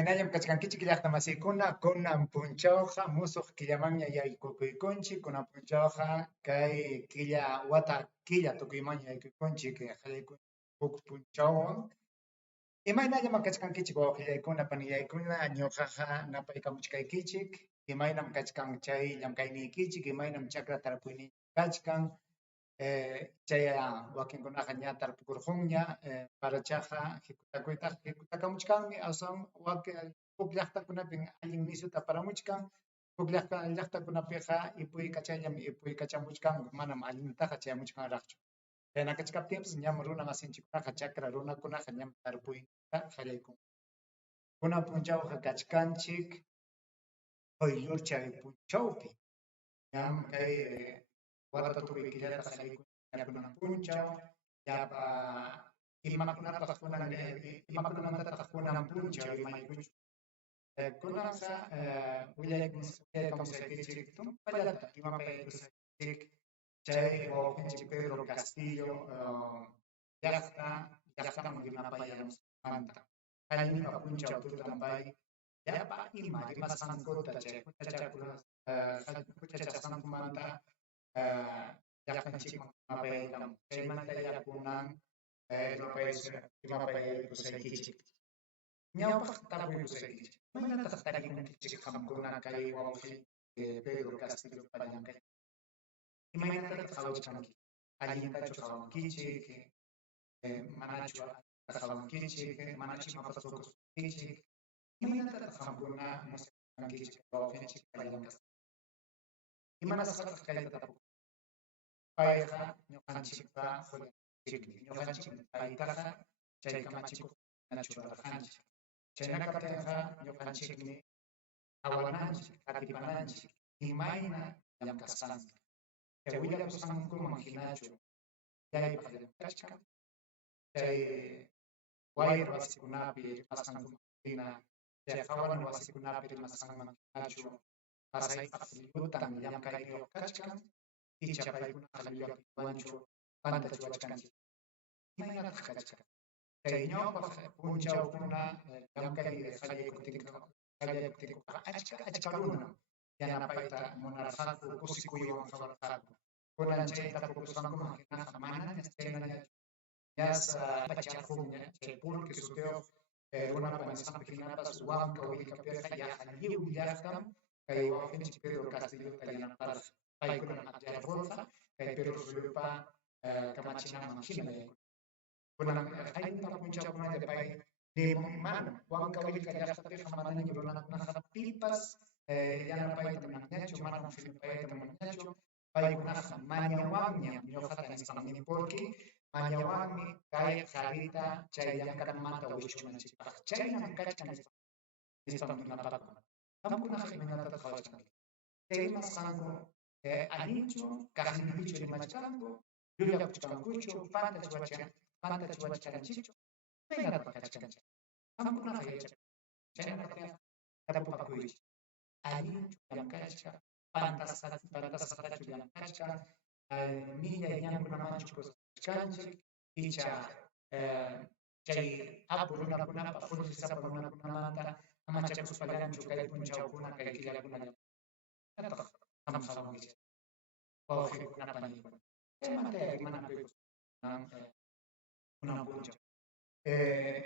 Imaynallam kachkankichik llaqta masiykuna, kunan punchawqa musuq killamanña yaykukuykunchik, kunan punchawqa kay killa wata killa tukuymanña yaykuykunchik qallaykunchik huk punchawwan. Imaynallam kachkankichik wawqillaykuna, panillaykuna, ñuqaqa napaykamuchkaykichik, imaynam kachkan chay llamkayniykichik, imaynam chakra tarpuyninchik kachkan, chaya wakinkunaqa ña tarpukurqunña, parachaqa jikutakamuchkanmi aswan huk llaqtakunapin allin nisuta aparamuchkan, huk llaqtakunapiqa ipuykachayllaman ipuykachamuchkan, manam allintaqa chayamuchkanraqchu. Chayna kachkaptinpis ñam runa masinchikkunaqa chakra runakunaqa ñam tarpuynita qallaykun. Kunan punchawqa kachkanchik Quyllurchay punchawpi, ñam kay wata tukuy killata qallaykunchik kunan punchaw, llapa imakunamantataq kunan punchaw imaykunchik. Kunanqa willaykamusaykichik tumpallata imapayaykusaykichik chay wawqinchik Pedro Castillo llaqtaman rimapayaramusqanta. Qayninpa punchaw tutan pay llapa ima rimasqankuta chay huchachaqsankumanta llaqtanchikman rimapayaykamun. Chaymanta kunan rimapayaykusaykichik. Ñawpaq tapuykusaykichik. Imaynataq takikunkichik qamkuna kay wawqi Pedro Castillo llankay. Imaynatataq qhawachkanki. Allintachu qhawankichik, manachu qhawankichik, manachu imapas tukusunkichik. Imaynatataq qamkuna musikankichik wawqinchik llankay. Imanasqataq kayta tapukunki. Payqa ñuqanchikpa fullanchikmi. Ñuqanchikmi paytaqa chay kamachikuq nachu rurarqanchik. Chayna kaptinqa ñuqanchikmi awananchik, qatipananchik, imayna llamkasqanki. Chay willapusqankuman hinachu llaypaq llamkachkan, chay wayra wasikunapi rimasqankuman hina, chay qhawan wasikunapi rimasqanman hinachu pasaypaq llutan llamkayniyuq kachkan, icha paykunaqa llullapi ruwanchu pantachuwachkanchik. Imaynataq kachkan. Chay ñawpaq punchawkuna llamkay qallaykuptinqa achka runam yanapayta munarqaku, kusikuywan qhawarqaku. Kunan chay tapukusqankuman hinaqa manañas chaynallachu. Ñasa pacharqunña chay purki sutiyuq runapa nisqanpi hinapas Huanca Willkapiqa yaqa lliw llaqtam kay wawqinchik Pedro Castillota yanaparqa. Paykunam aqllarqurqa kay Perú suyupa kamachinaman hina yaykuna. Kunan qayninpa punchawkunallapi pay manam Huanca Willka llaqtapiqa manaña runakunaqa pipas yanapayta munanñachu, manam qhipipayta munanñachu. Paykunaqa mañawanñam ñuqata nisqanmi porque mañawanmi kay qarita chay llamkatamanta wichumanchikpaq. Chaynam kachkan nispankunapaqa. Qamkunaqa imaynatataq qhawachkanki. Chay rimasqanku allinchu, kaqninpichu rimachkanku, llullapuchkankuchu, pantachuwachkanchichu, imaynataq kachkanchik. Qamkunaqa yachakun. Chayna kaptinqa tapupakuychik. Allinchu llamkachka, pantasqatachu llamkachka, millay ñankunamanchu kusachkanchik, icha chay apu runakunapa, fursisapa runakunamanta amachakuspallanchu kay punchawkuna, kay killakuna llaqtataq qhawankichik. Wawqikunapa paniykuna. Chaymanta rimanakuykus kunan punchaw.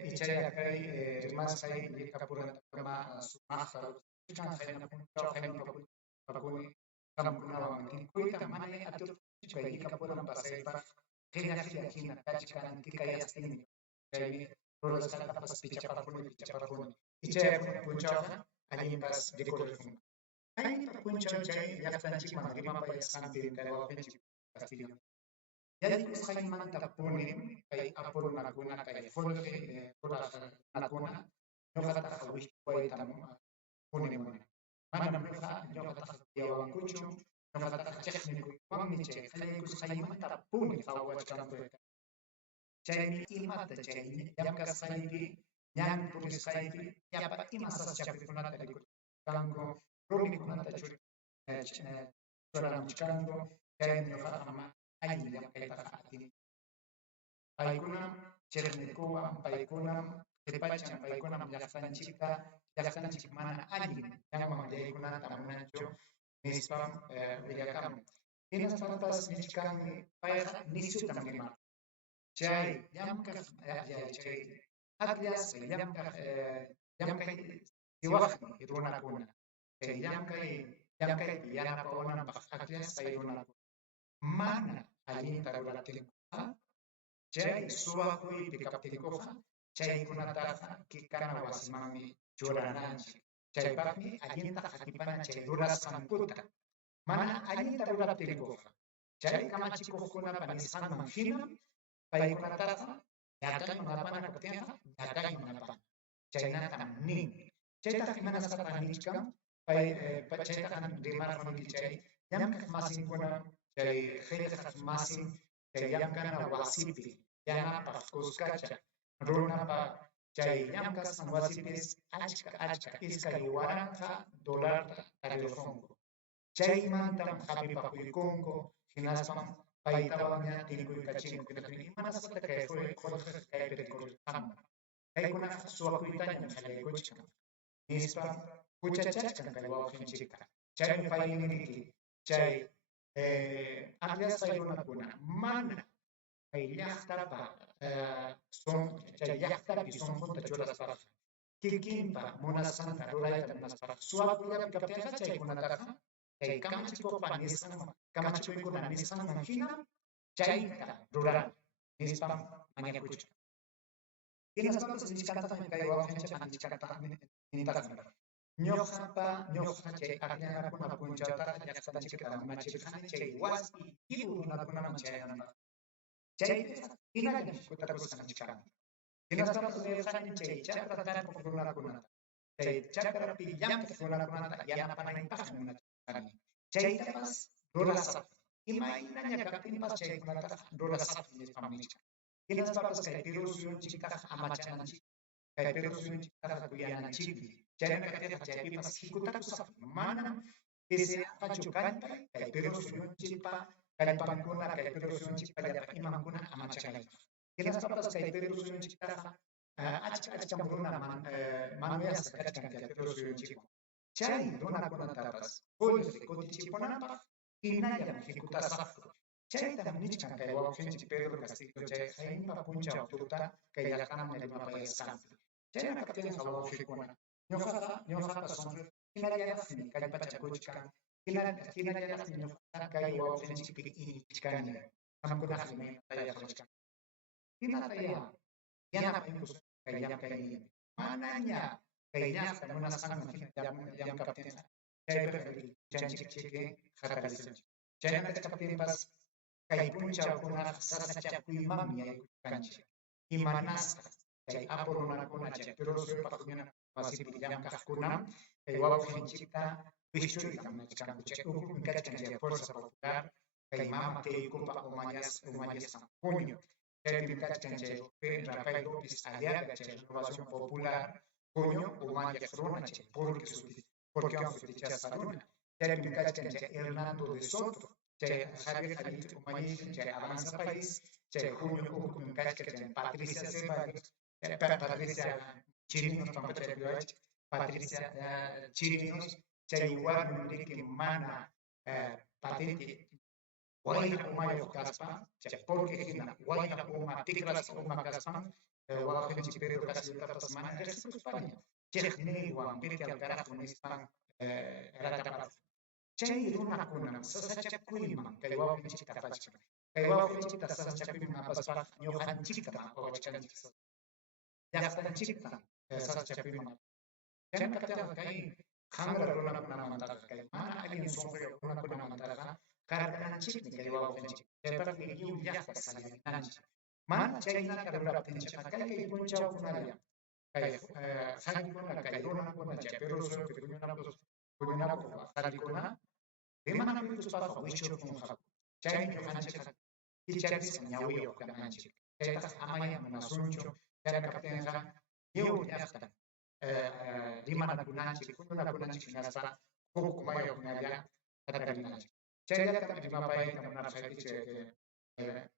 Ichaya kay rimasqay Willkapurataqa sumaqta ruwasqan qayna punchaw qayna pakuni qamkunawan tinkuyta manay aturqanchikchu kay Willkapuram pasaypaq qilla hina kachkan tikayastinmi. Chaymi rurasqatapas pichaparquni. Ichaya punchawqa allinpas rikurqun. Qaynipa punchaw chay llaqtanchikman rimapayasqanpi kay wawqinchik Castillo. Yaykusqaymanta punim kay apurunakuna kay fulqi ruraqnakuna ñuqataqa wishpaytam punimun. Manam ñuqataqa kuyawankuchu, ñuqataqa chiqnikuywanmi chay qallaykusqaymanta puni qhawachkanpuyqa. Chaymi imata chay llamkasqaypi, ñan purisqaypi llapa ima saschakukunata rikurkanku, rumikunata churamuchkanku, chaymi ñuqaqa alli llamkaytaqa atini. Paykunam chiqnikuwan, paykunam Tepachan paykunam llaqtanchik mana allin llaman yaykunanta munanchu nispam willakamun. Hinaspapas nichkanmi payqa nisyutam riman. Chay llamkaq chay akllasa llamkaq siwaqmi runakuna. Chay llamkaypi yanapawananpaq akllasa runakuna. Mana allinta ruraptinqa chay suwakuypi kaptinkuqa chaykunataqa kikana wasimanmi churananchik. Chaypaqmi allinta qatipana chay rurasqankuta. Mana allinta ruraptinkuqa chay kamachikuqkunapa nisqanman hinam paykunataqa ñakayman apana kaptinqa ñakayman apana. Chaynatam nin. Chaytaqa imanasqata nichkan chaytaqa rimarqanki chay llamkaq masinkuna chay qillqaq masin chay llamkana wasipi yanapaq kuskacha runapa chay llamkasqan wasipis achka iskay waranqa dolarta tarirqunku. Chaymantam qhapipakuykunku hinaspam paytawan ña tinkuykachinku. Imanasqata kay qullqiqa kaypi rikurqanman. Kaykunaqa suwakuytañam qallaykuchkan. Nispam huchachachkan kay wawqinchikta. Chaymi pay ninki chay akllasa runakuna mana kay llaqtapa chay llaqtapi sunqunta churaspaqa kikinpa munasqanta rurayta munaspaqa suwakullapi kaptinqa chaykunataqa chay kamachikunakuna nisqanman hinam chayta ruran nispam mañakuchkan. Hinaspapas nichkantaqmi kay wawqinchikqa nichkantaqmi nintaqmi. Ñuqa chay aqllanakuna punchawtaqa llaqtanchikta munachirqani chay waspi kiru runakunaman chayananpaq. Chaypiqa hinallam kutakusqanchikqa. Hinaspapas nirqani chay chakra tarpuq runakunata. Chay chakrapi llamkaq runakunata yanapanaypaqmi munachirqani. Chaytapas rurasaq. Imaynaña kaptinpas chaykunataqa rurasaq nispam nichkan. Hinaspapas kay Perú suyunchiktaqa amachananchik. Kay Perú suyunchiktaqa kuyananchikmi. Chayna kaptinqa chaypipas hikutakusaq manam PCApachu kallpay kay Perú suyunchikpa kallpankuna kay Perú suyunchikpa llapa imankuna amachanaypaq. Hinaspapas kay Perú suyunchiktaqa achka runa manuyasqa kachkan kay Perú suyunchikman. Chay runakunatapas qullqi kutichipunanpaq hinallam hikutasaqku. Chaytam nichkan kay wawqinchik Pedro Castillo chay hayñipa punchaw tuta kay llaqtaman rimapayasqanpi. Chayna kaptinqa wawqikuna ñuqaqa sonriq hinallataqmi kallpachakuchkan. Hinallataqmi ñuqaqa kay wawqinchikpi inichkani. Qamkunaqmi tayaqrishkan. Hinataya yanapaykus kay llamkayninmi. Manaña kay llaqta munasqanman llamkaptinqa chaypiqa chanchik qatarisunchik. Chaynaqa kaptinpas kay punchawkunaqa sasachakuymanmi yaykunchik. Imanasqa chay apu runakuna chay Perú suyupaq wasipi llamkaqkunam kay wawqinchikta wischuyta munachkanku. Chay ukupmi kachkan chay Fuerza Popular kay mama Keikupa umallasqan junio. Chaypim kachkan chay Rafael López Aliaga chay Renovación Popular junio umallaq runa chay Porquewan sutichasqa runa. Chaypim kachkan chay Hernando de Soto chay Javier umallisqa chay Avanza País chay junio ukupim kachkan chay Patricia Ceballos Patricia Chirinos Patricia Chirinos chay warmi riki mana patente wayra umayuq kaspa chay porque hina wayra uma tikras uma kaspan wawqinchik Pedro Castillotapas mana riqsikuspaña chayq niywan piti alcarajo nispan ratapas. Chay runakunam sasachakuyman kay wawqinchikta apachkan. Kay wawqinchikta sasachakuyman apaspaq ñuqanchikta wawachanchik llaqtanchikta sasachakuyman. Chayna kaptinqa kay qanra runakunamantaqa kay mana allin sunquyuq runakunamantaqa karqanchikmi kay wawqinchik. Chaypaqmi lliw llaqta sallinanchik. Mana chaynata ruraptinchikqa kay punchawkunalla kay qhaykuna kay runakuna chay Perú suyupi puñunakuq qhaykuna rimanakuykuspaqa wichurqunqaku. Chaymi ñuqanchikqa kicharisqa ñawiyuq kananchik. Chaytaqa amaya munasunchu. Chayna kaptinqa lliw llaqta rimanakunanchik puñunakunanchik hinaspa huk umayuqñalla qatarinanchik. Chayllatam rimapayta munarqayki chay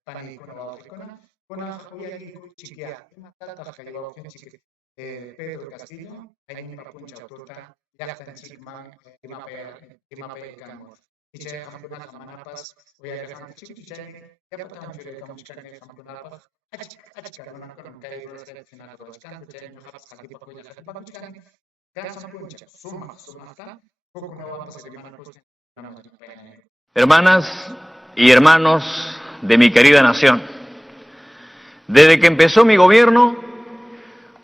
paniykuna wawqiykuna kunaqa uyariykunchik imatataq kay wawqinchik Pedro Castillo, hay ni papuncha autorita, yaktan chikman, rimapay kanmur. Iche hamduna hamanapas, uya yakan chik iche, yapatan jure kamuchkan hamdunapa, achkaruna kan kai rasa final roskan, iche hapas kalipa punya hapas kan sampuncha, sumata, kokuna wapas rimana pusta, Hermanas y hermanos de mi querida nación, desde que empezó mi gobierno,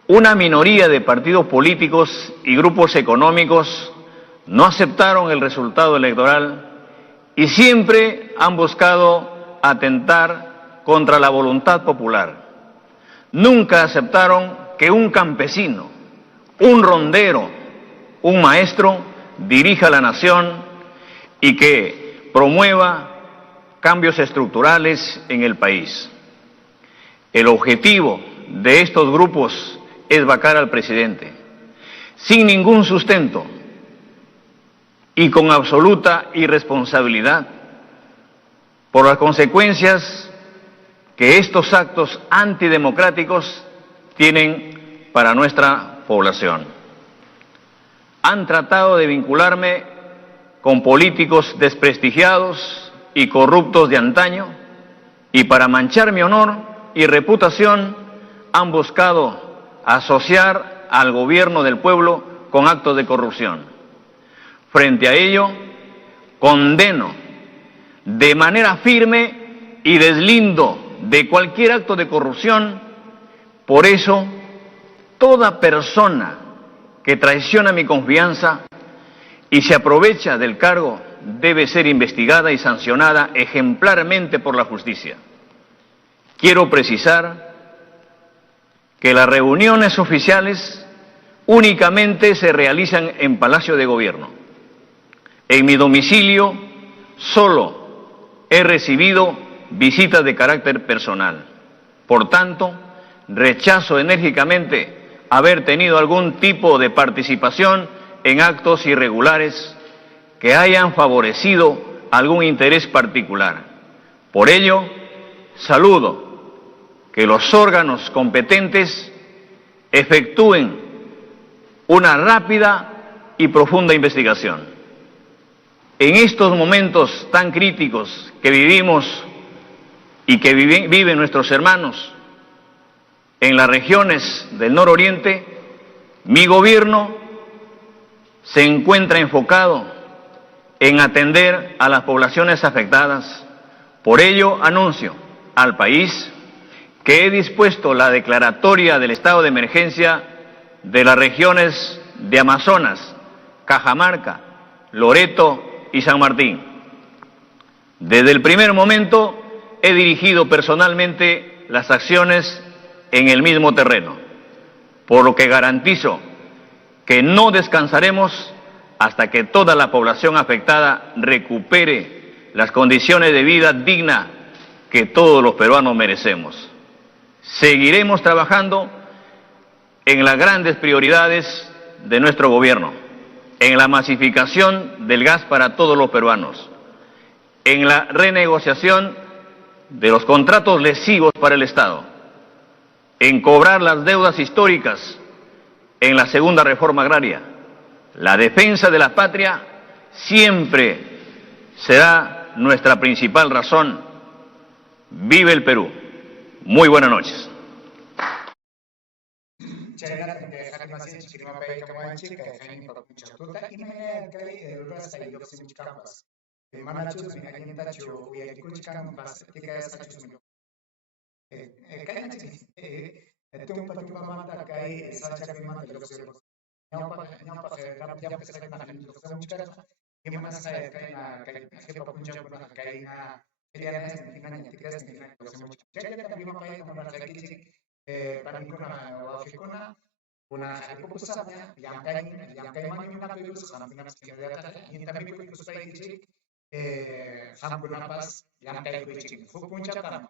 una minoría de partidos políticos y grupos económicos no aceptaron el resultado electoral y siempre han buscado atentar contra la voluntad popular. Nunca aceptaron que un campesino, un rondero, un maestro dirija la nación y que promueva cambios estructurales en el país. El objetivo de estos grupos es vacar al presidente, sin ningún sustento y con absoluta irresponsabilidad por las consecuencias que estos actos antidemocráticos tienen para nuestra población. Han tratado de vincularme con políticos desprestigiados y corruptos de antaño, y para manchar mi honor y reputación han buscado asociar al gobierno del pueblo con actos de corrupción. Frente a ello, condeno de manera firme y deslindo de cualquier acto de corrupción. Por eso, toda persona que traiciona mi confianza y se aprovecha del cargo debe ser investigada y sancionada ejemplarmente por la justicia. Quiero precisar que las reuniones oficiales únicamente se realizan en Palacio de Gobierno. En mi domicilio solo he recibido visitas de carácter personal. Por tanto, rechazo enérgicamente haber tenido algún tipo de participación en actos irregulares que hayan favorecido algún interés particular. Por ello, saludo que los órganos competentes efectúen una rápida y profunda investigación. En estos momentos tan críticos que vivimos y que viven nuestros hermanos en las regiones del nororiente, mi gobierno se encuentra enfocado en atender a las poblaciones afectadas. Por ello, anuncio al país que he dispuesto la declaratoria del estado de emergencia de las regiones de Amazonas, Cajamarca, Loreto y San Martín. Desde el primer momento he dirigido personalmente las acciones en el mismo terreno, por lo que garantizo que no descansaremos hasta que toda la población afectada recupere las condiciones de vida digna que todos los peruanos merecemos. Seguiremos trabajando en las grandes prioridades de nuestro gobierno, en la masificación del gas para todos los peruanos, en la renegociación de los contratos lesivos para el Estado, en cobrar las deudas históricas, en la segunda reforma agraria. La defensa de la patria siempre será nuestra principal razón. ¡Vive el Perú! Muy buenas noches. Una haripukusanya yang kay man yung napilos sampai na sekiranya ini tapi ko kusay kici hambunapas yang kay kici fupuncha tama